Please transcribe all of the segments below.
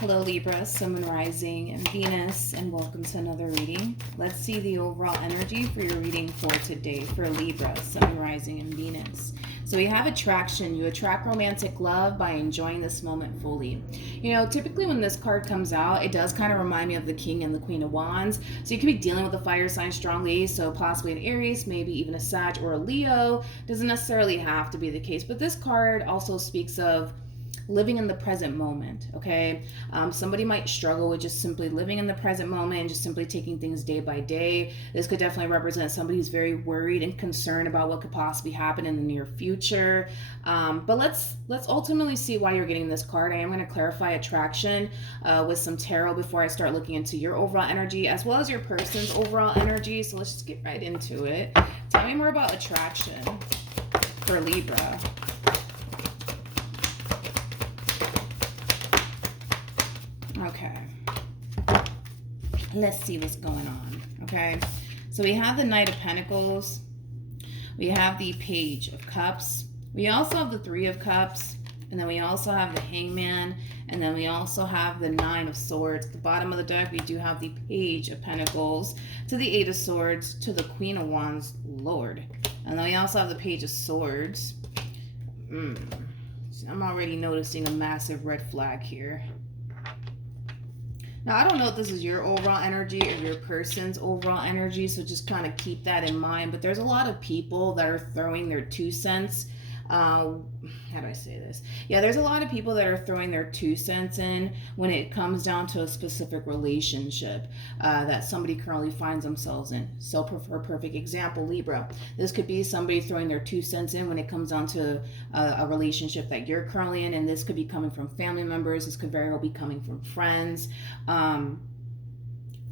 Hello Libra, Sun, Moon, Rising, and Venus, and welcome to another reading. Let's see the overall energy for your reading for today for Libra, Sun, Moon, Rising, and Venus. So we have attraction. You attract romantic love by enjoying this moment fully. You know, typically when this card comes out, it does kind of remind me of the King and the Queen of Wands. So you could be dealing with a fire sign strongly, so possibly an Aries, maybe even a Sag or a Leo. Doesn't necessarily have to be the case, but this card also speaks of living in the present moment, okay? Somebody might struggle with just simply living in the present moment and just simply taking things day by day. This could definitely represent somebody who's very worried and concerned about what could possibly happen in the near future. But let's ultimately see why you're getting this card. I am going to clarify attraction with some tarot before I start looking into your overall energy as well as your person's overall energy. So let's just get right into it. Tell me more about attraction for Libra. Okay, let's see what's going on. Okay, so we have the Knight of Pentacles, we have the Page of Cups, we also have the Three of Cups, and then we also have the Hangman, and then we also have the Nine of Swords. At the bottom of the deck, we do have the Page of Pentacles, to the Eight of Swords, to the Queen of Wands, Lord. And then we also have the Page of Swords. I'm already noticing a massive red flag here. Now, I don't know if this is your overall energy or your person's overall energy, so just kind of keep that in mind. But there's a lot of people that are throwing their 2 cents. How do I say this? Yeah, there's a lot of people that are throwing their 2 cents in when it comes down to a specific relationship that somebody currently finds themselves in. So for a perfect example, Libra, this could be somebody throwing their 2 cents in when it comes down to a relationship that you're currently in, and this could be coming from family members. This could very well be coming from friends.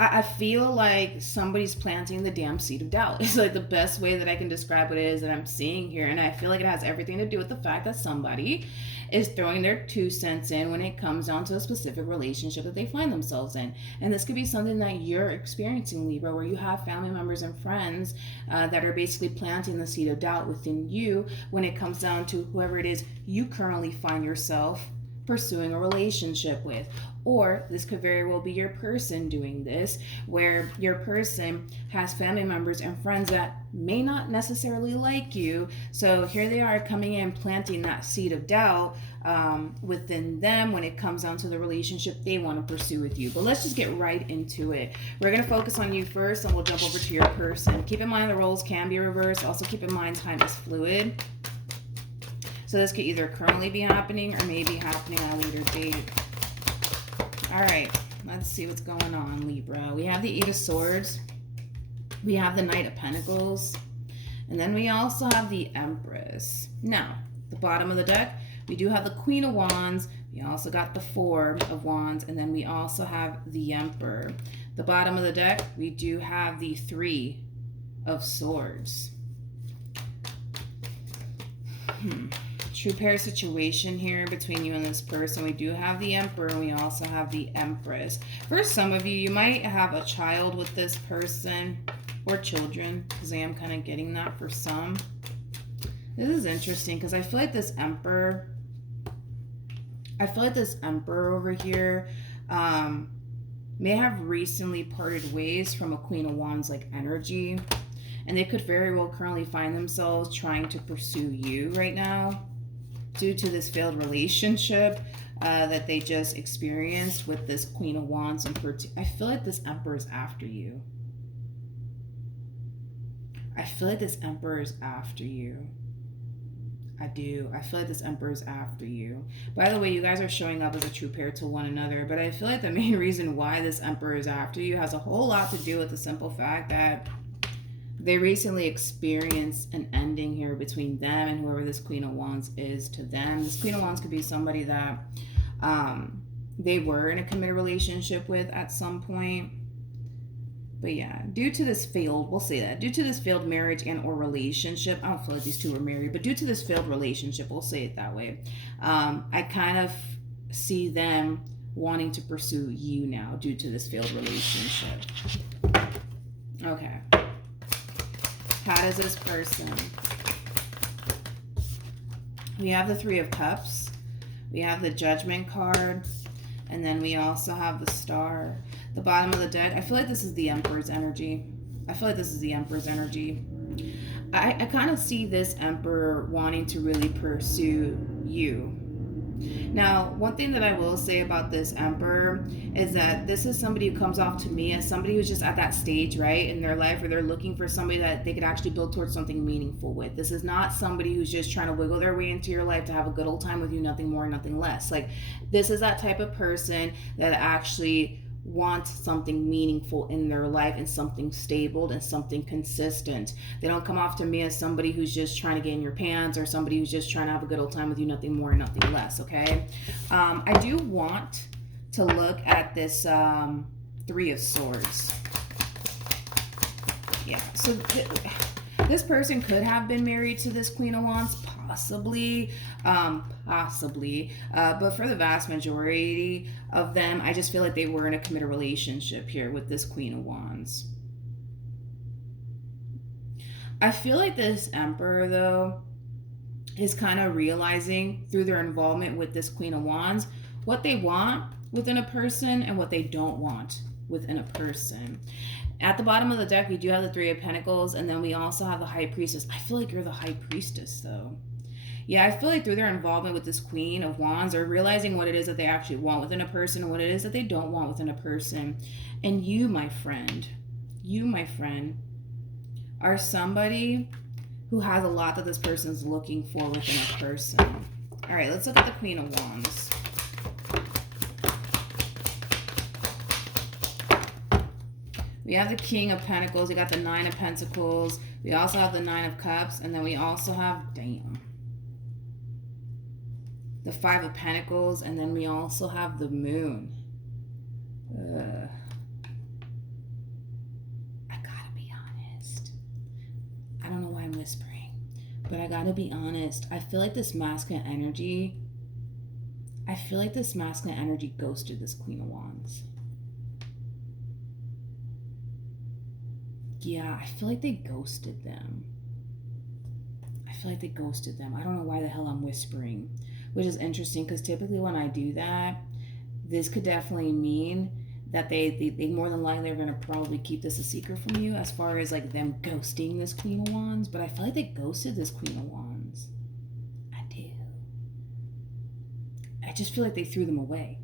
I feel like somebody's planting the damn seed of doubt. It's like the best way that I can describe what it is that I'm seeing here. And I feel like it has everything to do with the fact that somebody is throwing their 2 cents in when it comes down to a specific relationship that they find themselves in. And this could be something that you're experiencing, Libra, where you have family members and friends that are basically planting the seed of doubt within you when it comes down to whoever it is you currently find yourself pursuing a relationship with. Or this could very well be your person doing this, where your person has family members and friends that may not necessarily like you. So here they are coming in, planting that seed of doubt within them when it comes down to the relationship they want to pursue with you. But let's just get right into it. We're going to focus on you first, and we'll jump over to your person. Keep in mind the roles can be reversed. Also keep in mind time is fluid. So this could either currently be happening or maybe happening at a later date. All right, let's see what's going on, Libra. We have the Eight of Swords. We have the Knight of Pentacles. And then we also have the Empress. Now, the bottom of the deck, we do have the Queen of Wands. We also got the Four of Wands. And then we also have the Emperor. The bottom of the deck, we do have the Three of Swords. True pair situation here between you and this person. We do have the Emperor, and we also have the Empress. For some of you, you might have a child with this person, or children, because I am kind of getting that for some. This is interesting because I feel like this Emperor over here may have recently parted ways from a Queen of Wands like energy, and they could very well currently find themselves trying to pursue you right now, due to this failed relationship that they just experienced with this Queen of Wands. And I feel like this Emperor is after you. I feel like this Emperor is after you. I do. I feel like this Emperor is after you. By the way, you guys are showing up as a true pair to one another, but I feel like the main reason why this Emperor is after you has a whole lot to do with the simple fact that they recently experienced an ending here between them and whoever this Queen of Wands is to them. This Queen of Wands could be somebody that they were in a committed relationship with at some point. But yeah, due to this failed, we'll say that, due to this failed marriage and or relationship, I don't feel like these two were married, but due to this failed relationship, we'll say it that way, I kind of see them wanting to pursue you now due to this failed relationship. Okay. How does this person? We have the Three of Cups. We have the Judgment card. And And then we also have the Star. The bottom of the deck, I feel like this is the Emperor's energy. I feel like this is the Emperor's energy. I kind of see this Emperor wanting to really pursue you. Now, one thing that I will say about this Emperor is that this is somebody who comes off to me as somebody who's just at that stage, right, in their life where they're looking for somebody that they could actually build towards something meaningful with. This is not somebody who's just trying to wiggle their way into your life to have a good old time with you, nothing more, nothing less. Like, this is that type of person that actually want something meaningful in their life and something stable and something consistent. They don't come off to me as somebody who's just trying to get in your pants or somebody who's just trying to have a good old time with you, nothing more, nothing less, okay? I do want to look at this Three of Swords. Yeah, so this person could have been married to this Queen of Wands, possibly, but for the vast majority of them, I just feel like they were in a committed relationship here with this Queen of Wands. I feel like this Emperor, though, is kind of realizing through their involvement with this Queen of Wands what they want within a person and what they don't want within a person. At the bottom of the deck, we do have the Three of Pentacles, and then we also have the High Priestess. I feel like you're the High Priestess, though. Yeah, I feel like through their involvement with this Queen of Wands, they're realizing what it is that they actually want within a person and what it is that they don't want within a person. And you, my friend, are somebody who has a lot that this person's looking for within a person. All right, let's look at the Queen of Wands. We have the King of Pentacles. We got the Nine of Pentacles. We also have the Nine of Cups. And then we also have, the Five of Pentacles. And then we also have the Moon. I gotta be honest. I don't know why I'm whispering, but I gotta be honest. I feel like this masculine energy ghosted this Queen of Wands. Yeah, I feel like they ghosted them. I don't know why the hell I'm whispering, which is interesting because typically when I do that, this could definitely mean that they more than likely are going to probably keep this a secret from you as far as like them ghosting this Queen of Wands. But I feel like they ghosted this Queen of Wands. I do. I just feel like they threw them away.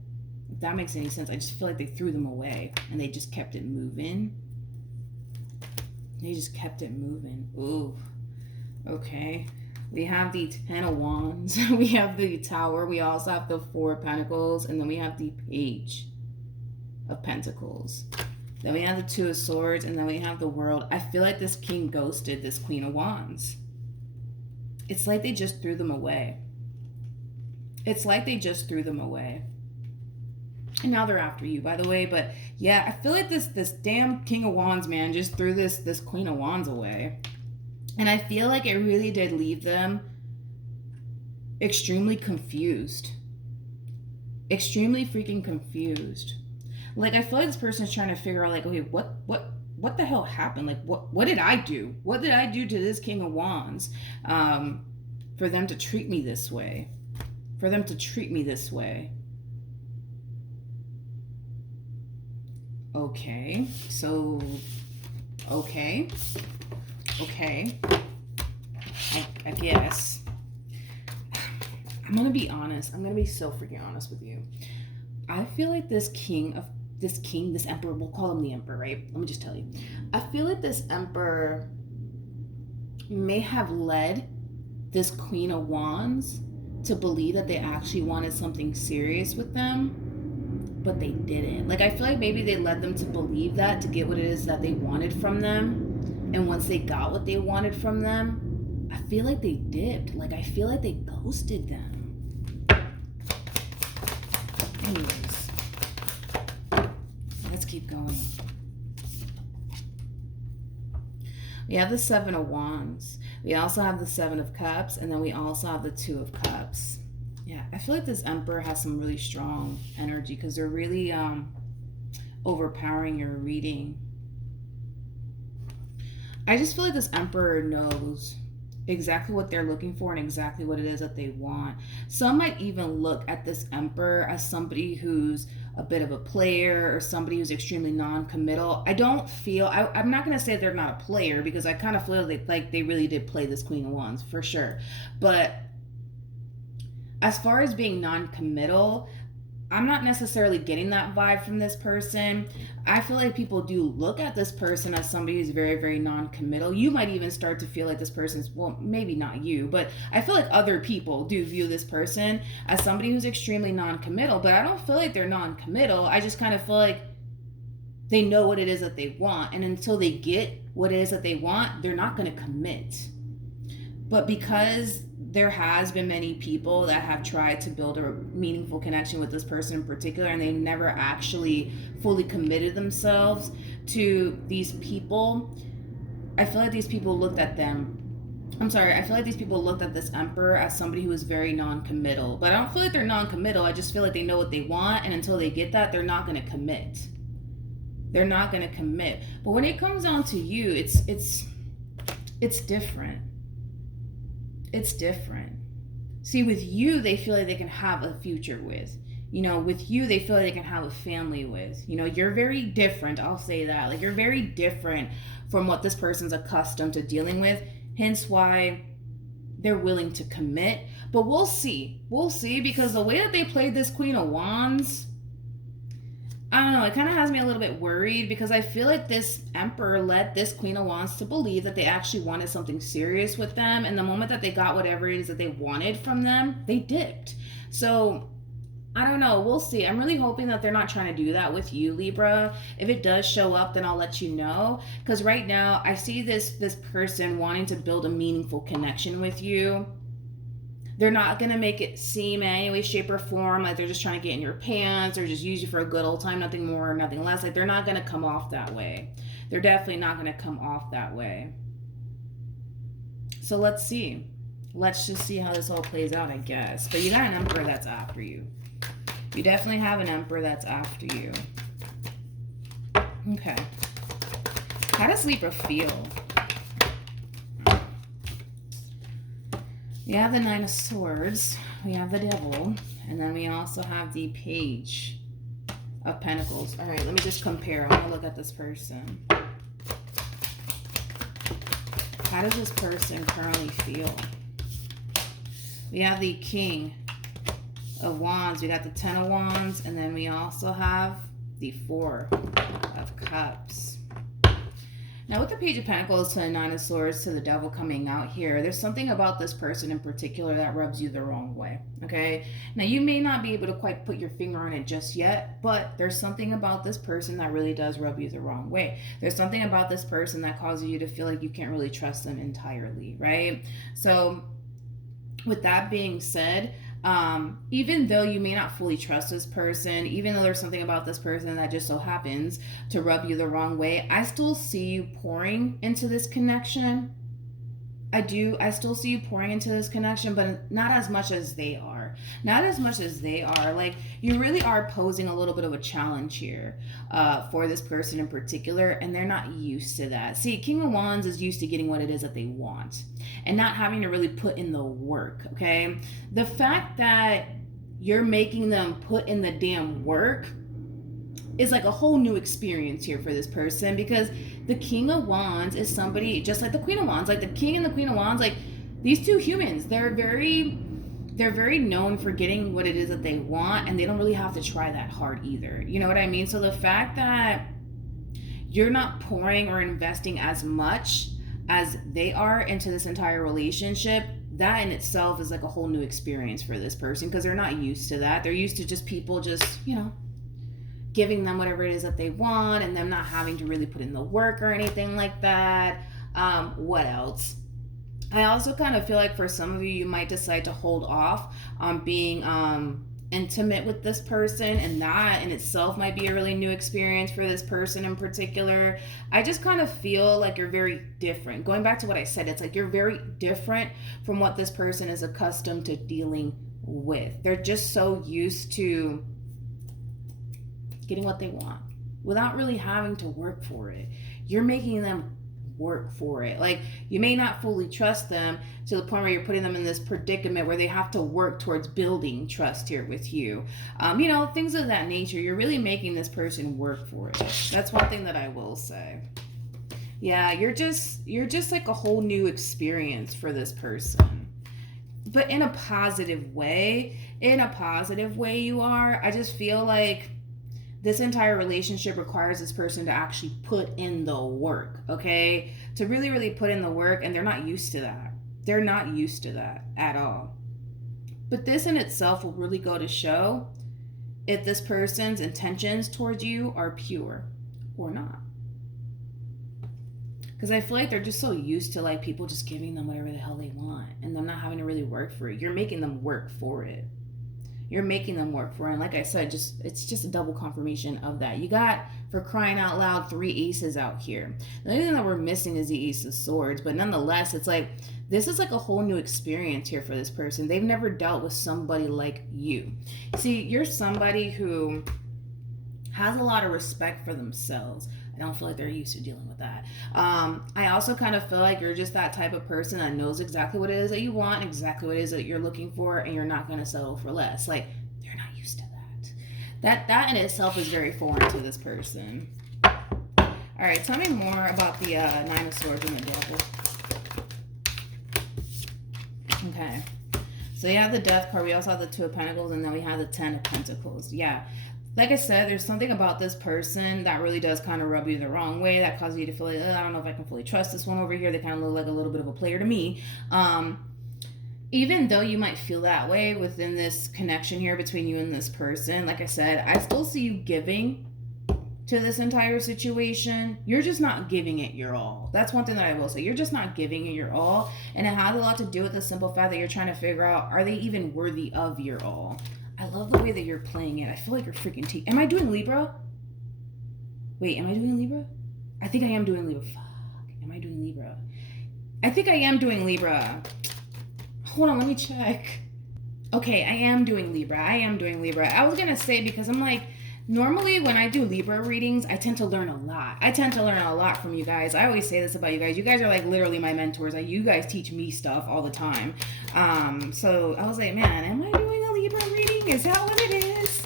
If that makes any sense, I just feel like they threw them away and they just kept it moving. Ooh. Okay. We have the Ten of Wands. We have the Tower. We also have the Four of Pentacles. And then we have the Page of Pentacles. Then we have the Two of Swords. And then we have the World. I feel like this king ghosted this Queen of Wands. It's like they just threw them away. And now they're after you, by the way. But yeah, I feel like this damn King of Wands, man, just threw this Queen of Wands away. And I feel like it really did leave them extremely confused. Extremely freaking confused. Like, I feel like this person's trying to figure out, like, okay, what the hell happened? Like, what did I do? What did I do to this King of Wands for them to treat me this way? Okay, so, okay. I guess. I'm gonna be honest. I'm gonna be so freaking honest with you. I feel like this emperor, we'll call him the emperor, right? Let me just tell you. I feel like this emperor may have led this Queen of Wands to believe that they actually wanted something serious with them, but they didn't. Like, I feel like maybe they led them to believe that to get what it is that they wanted from them. And once they got what they wanted from them, I feel like they dipped. Like, I feel like they ghosted them. Anyways, let's keep going. We have the Seven of Wands. We also have the Seven of Cups. And then we also have the Two of Cups. Yeah, I feel like this Emperor has some really strong energy because they're really overpowering your reading. I just feel like this Emperor knows exactly what they're looking for and exactly what it is that they want. Some might even look at this Emperor as somebody who's a bit of a player or somebody who's extremely non-committal. I don't feel, I'm not going to say they're not a player, because I kind of feel like they really did play this Queen of Wands for sure. But as far as being non-committal, I'm not necessarily getting that vibe from this person. I feel like people do look at this person as somebody who's very, very non-committal. You might even start to feel like this person's, well, maybe not you, but I feel like other people do view this person as somebody who's extremely non-committal. But I don't feel like they're non-committal. I just kind of feel like they know what it is that they want. And until they get what it is that they want, they're not going to commit. But because there has been many people that have tried to build a meaningful connection with this person in particular, and they never actually fully committed themselves to these people, I feel like these people looked at I feel like these people looked at this Emperor as somebody who is very non-committal. But I don't feel like they're non-committal. I just feel like they know what they want, and until they get that, they're not going to commit. They're not going to commit. But when it comes down to you, it's different. It's different. See, with you, they feel like they can have a future with. With you, they feel like they can have a family with. You're very different. I'll say that. Like, you're very different from what this person's accustomed to dealing with. Hence why they're willing to commit. But we'll see. We'll see, because the way that they played this Queen of Wands, I don't know, it kind of has me a little bit worried, because I feel like this Emperor led this Queen of Wands to believe that they actually wanted something serious with them. And the moment that they got whatever it is that they wanted from them, they dipped. So I don't know. We'll see. I'm really hoping that they're not trying to do that with you, Libra. If it does show up, then I'll let you know. Because right now I see this person wanting to build a meaningful connection with you. They're not going to make it seem in any way, shape, or form like they're just trying to get in your pants or just use you for a good old time, nothing more, nothing less. Like, they're not going to come off that way. They're definitely not going to come off that way. So let's see. Let's just see how this all plays out, I guess. But you got an Emperor that's after you. You definitely have an Emperor that's after you. Okay. How does Libra feel? We have the Nine of Swords, we have the Devil, and then we also have the Page of Pentacles. All right, let me just compare. I'm going to look at this person. How does this person currently feel? We have the King of Wands, we got the Ten of Wands, and then we also have the Four of Cups. Now, with the Page of Pentacles to the Nine of Swords to the Devil coming out here, there's something about this person in particular that rubs you the wrong way, okay? Now, you may not be able to quite put your finger on it just yet, but there's something about this person that really does rub you the wrong way. There's something about this person that causes you to feel like you can't really trust them entirely, right? So, with that being said, even though you may not fully trust this person, even though there's something about this person that just so happens to rub you the wrong way, I still see you pouring into this connection. I still see you pouring into this connection, but not as much as they are. Not as much as they are. Like, you really are posing a little bit of a challenge here for this person in particular, and they're not used to that. See, King of Wands is used to getting what it is that they want and not having to really put in the work, okay? The fact that you're making them put in the damn work is like a whole new experience here for this person, because the King of Wands is somebody just like the Queen of Wands, like the King and the Queen of Wands, like these two humans, they're very known for getting what it is that they want, and they don't really have to try that hard either. You know what I mean? So the fact that you're not pouring or investing as much as they are into this entire relationship, that in itself is like a whole new experience for this person, because they're not used to that. They're used to just people just, giving them whatever it is that they want and them not having to really put in the work or anything like that. What else? I also kind of feel like for some of you, you might decide to hold off on being intimate with this person, and that in itself might be a really new experience for this person in particular. I just kind of feel like you're very different. Going back to what I said, it's like you're very different from what this person is accustomed to dealing with. They're just so used to getting what they want without really having to work for it. You're making them work for it. Like, you may not fully trust them to the point where you're putting them in this predicament where they have to work towards building trust here with you. You know, things of that nature. You're really making this person work for it. That's one thing that I will say. Yeah, you're just like a whole new experience for this person. But in a positive way. In a positive way you are. I just feel like this entire relationship requires this person to actually put in the work, okay? To really, really put in the work, and they're not used to that. They're not used to that at all. But this in itself will really go to show if this person's intentions towards you are pure or not. Because I feel like they're just so used to like people just giving them whatever the hell they want and them not having to really work for it. You're making them work for it. You're making them work for it. And like I said, it's just a double confirmation of that. You got, for crying out loud, 3 aces out here. The only thing that we're missing is the Ace of Swords. But nonetheless, it's like, this is like a whole new experience here for this person. They've never dealt with somebody like you. See, you're somebody who has a lot of respect for themselves. I don't feel like they're used to dealing with that. I also kind of feel like you're just that type of person that knows exactly what it is that you want, exactly what it is that you're looking for, and you're not going to settle for less. Like, they're not used to that. That in itself is very foreign to this person. All right, tell me more about the Nine of Swords and the Devil. Okay. So you have the Death card. We also have the Two of Pentacles, and then we have the Ten of Pentacles. Yeah. Like I said, there's something about this person that really does kind of rub you the wrong way, that causes you to feel like, I don't know if I can fully trust this one over here. They kind of look like a little bit of a player to me. Even though you might feel that way within this connection here between you and this person, like I said, I still see you giving to this entire situation. You're just not giving it your all. That's one thing that I will say. You're just not giving it your all. And it has a lot to do with the simple fact that you're trying to figure out, are they even worthy of your all? I love the way that you're playing it. I feel like you're freaking Am I doing Libra? Wait, am I doing Libra? I think I am doing Libra. Fuck. Am I doing Libra? I think I am doing Libra. Hold on, let me check. Okay, I am doing Libra. I was going to say, because I'm like, normally when I do Libra readings, I tend to learn a lot. I tend to learn a lot from you guys. I always say this about you guys. You guys are like literally my mentors. Like, you guys teach me stuff all the time. So I was like, man, am I doing a Libra reading? Is that what it is?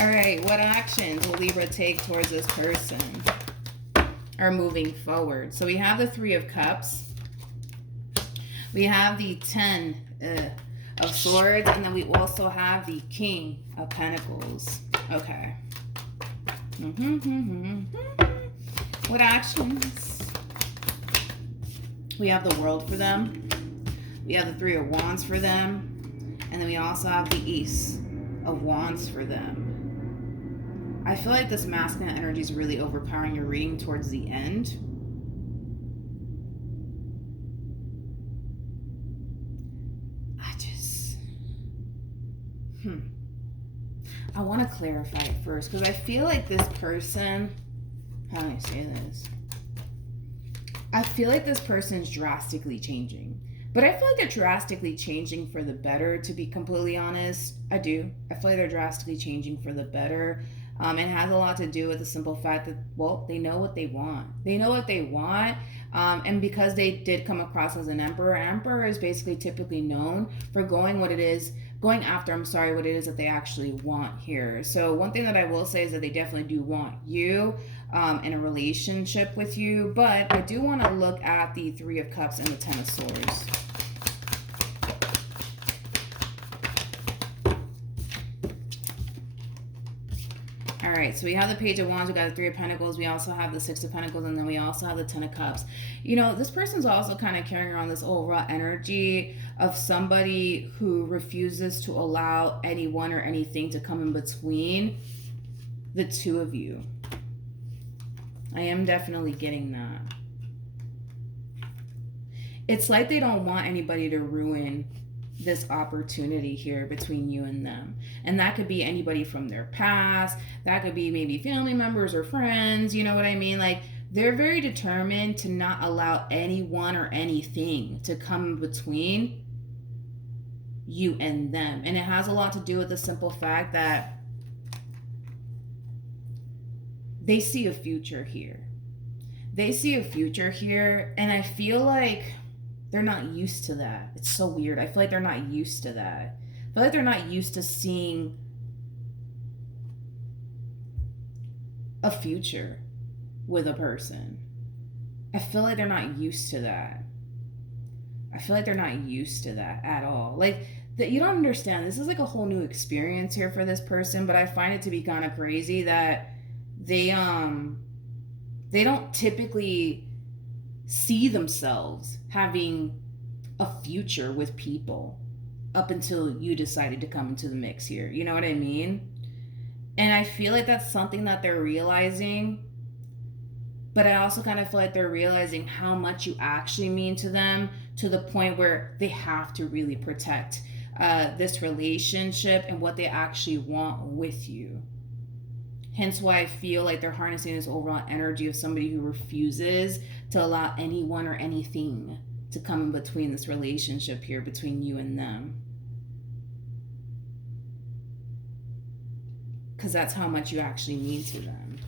All right, what actions will Libra take towards this person? Or moving forward? So we have the Three of Cups. We have the Ten of Swords. And then we also have the King of Pentacles. Okay. What actions? We have the World for them. We have the Three of Wands for them. And then we also have the Ace of Wands for them. I feel like this masculine energy is really overpowering your reading towards the end. I want to clarify it first, because I feel like this person, how do I say this? I feel like this person's drastically changing. But I feel like they're drastically changing for the better, to be completely honest. I do. I feel like they're drastically changing for the better. It has a lot to do with the simple fact that, well, they know what they want. They know what they want. And because they did come across as an emperor is basically typically known for going after, what it is that they actually want here. So one thing that I will say is that they definitely do want you in a relationship with you. But I do want to look at the Three of Cups and the Ten of Swords. All right, so we have the Page of Wands, we got the Three of Pentacles, we also have the Six of Pentacles, and then we also have the Ten of Cups. You know, this person's also kind of carrying around this old raw energy of somebody who refuses to allow anyone or anything to come in between the two of you. I am definitely getting that. It's like they don't want anybody to ruin this opportunity here between you and them. And that could be anybody from their past. That could be maybe family members or friends. You know what I mean? Like, they're very determined to not allow anyone or anything to come in between you and them. And it has a lot to do with the simple fact that they see a future here. they see a future here, and I feel like they're not used to that. It's so weird. I feel like they're not used to that. I feel like they're not used to seeing a future with a person. I feel like they're not used to that. I feel like they're not used to that at all. Like, that you don't understand. This is like a whole new experience here for this person, but I find it to be kind of crazy that they they don't typically see themselves having a future with people up until you decided to come into the mix here. You know what I mean? And I feel like that's something that they're realizing, but I also kind of feel like they're realizing how much you actually mean to them, to the point where they have to really protect this relationship and what they actually want with you. Hence why I feel like they're harnessing this overall energy of somebody who refuses to allow anyone or anything to come in between this relationship here between you and them. Because that's how much you actually mean to them.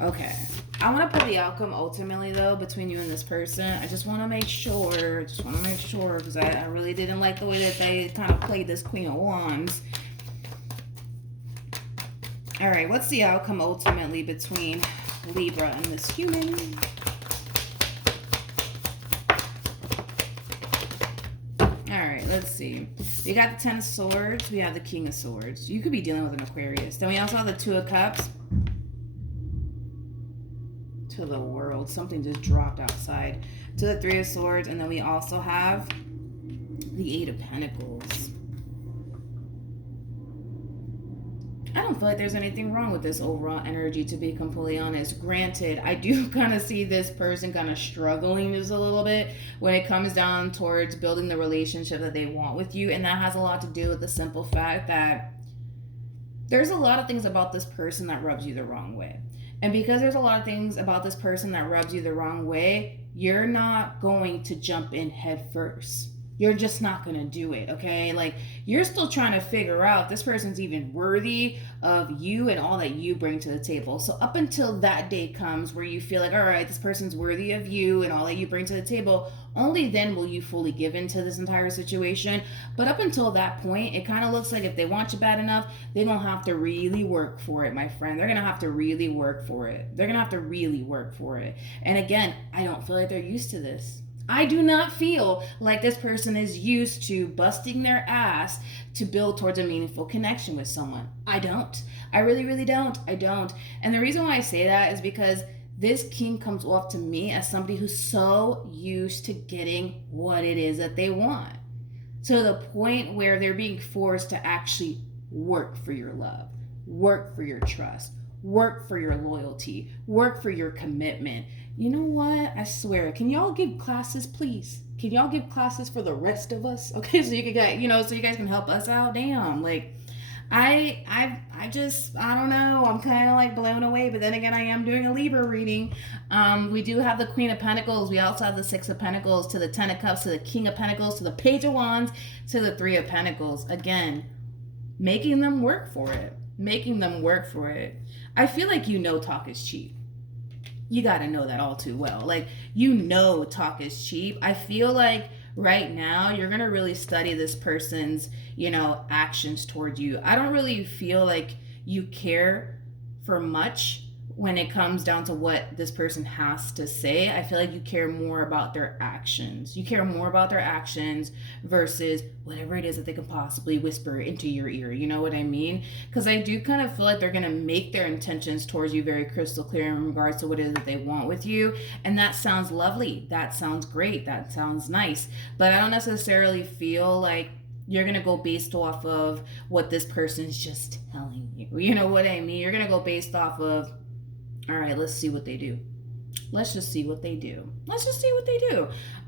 Okay. I want to put the outcome ultimately, though, between you and this person. I just want to make sure. Because I really didn't like the way that they kind of played this Queen of Wands. All right. What's the outcome ultimately between Libra and this human? All right. Let's see. We got the Ten of Swords. We have the King of Swords. You could be dealing with an Aquarius. Then we also have the Two of Cups. To the world. Something just dropped outside. To the Three of Swords. And then we also have the Eight of Pentacles. I don't feel like there's anything wrong with this overall energy, to be completely honest. Granted, I do kind of see this person kind of struggling just a little bit when it comes down towards building the relationship that they want with you. And that has a lot to do with the simple fact that there's a lot of things about this person that rubs you the wrong way. And because there's a lot of things about this person that rubs you the wrong way, you're not going to jump in head first. You're just not going to do it, okay? Like, you're still trying to figure out if this person's even worthy of you and all that you bring to the table. So up until that day comes where you feel like, all right, this person's worthy of you and all that you bring to the table, only then will you fully give into this entire situation. But up until that point, it kind of looks like if they want you bad enough, they don't have to really work for it, my friend. They're going to have to really work for it. They're going to have to really work for it. And again, I don't feel like they're used to this. I do not feel like this person is used to busting their ass to build towards a meaningful connection with someone. I don't. I really, really don't. I don't. And the reason why I say that is because this king comes off to me as somebody who's so used to getting what it is that they want, to the point where they're being forced to actually work for your love, work for your trust, work for your loyalty, work for your commitment. You know what? I swear. Can y'all give classes, please? Can y'all give classes for the rest of us? Okay, so you can get, so you guys can help us out. Damn, like, I don't know. I'm kind of like blown away. But then again, I am doing a Libra reading. We do have the Queen of Pentacles. We also have the Six of Pentacles, to the Ten of Cups, to the King of Pentacles, to the Page of Wands, to the Three of Pentacles. Again, making them work for it. Making them work for it. I feel like talk is cheap. You got to know that all too well. Like, talk is cheap. I feel like right now you're going to really study this person's, actions toward you. I don't really feel like you care for much when it comes down to what this person has to say. I feel like you care more about their actions. You care more about their actions versus whatever it is that they could possibly whisper into your ear. You know what I mean? Because I do kind of feel like they're going to make their intentions towards you very crystal clear in regards to what it is that they want with you. And that sounds lovely. That sounds great. That sounds nice. But I don't necessarily feel like you're going to go based off of what this person's just telling you. You know what I mean? You're going to go based off of, all right, let's see what they do. Let's just see what they do.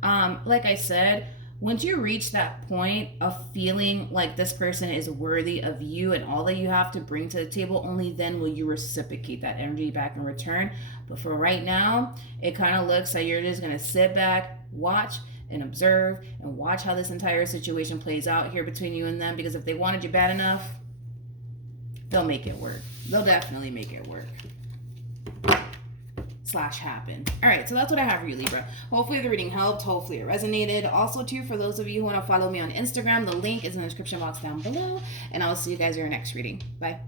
Like I said, once you reach that point of feeling like this person is worthy of you and all that you have to bring to the table, only then will you reciprocate that energy back in return. But for right now, it kind of looks like you're just going to sit back, watch, and observe, and watch how this entire situation plays out here between you and them. Because if they wanted you bad enough, they'll make it work. They'll definitely make it work. happen. All right, so that's what I have for you, Libra. Hopefully the reading helped. Hopefully it resonated. Also, too, for those of you who want to follow me on Instagram, the link is in the description box down below. And I'll see you guys in your next reading. Bye.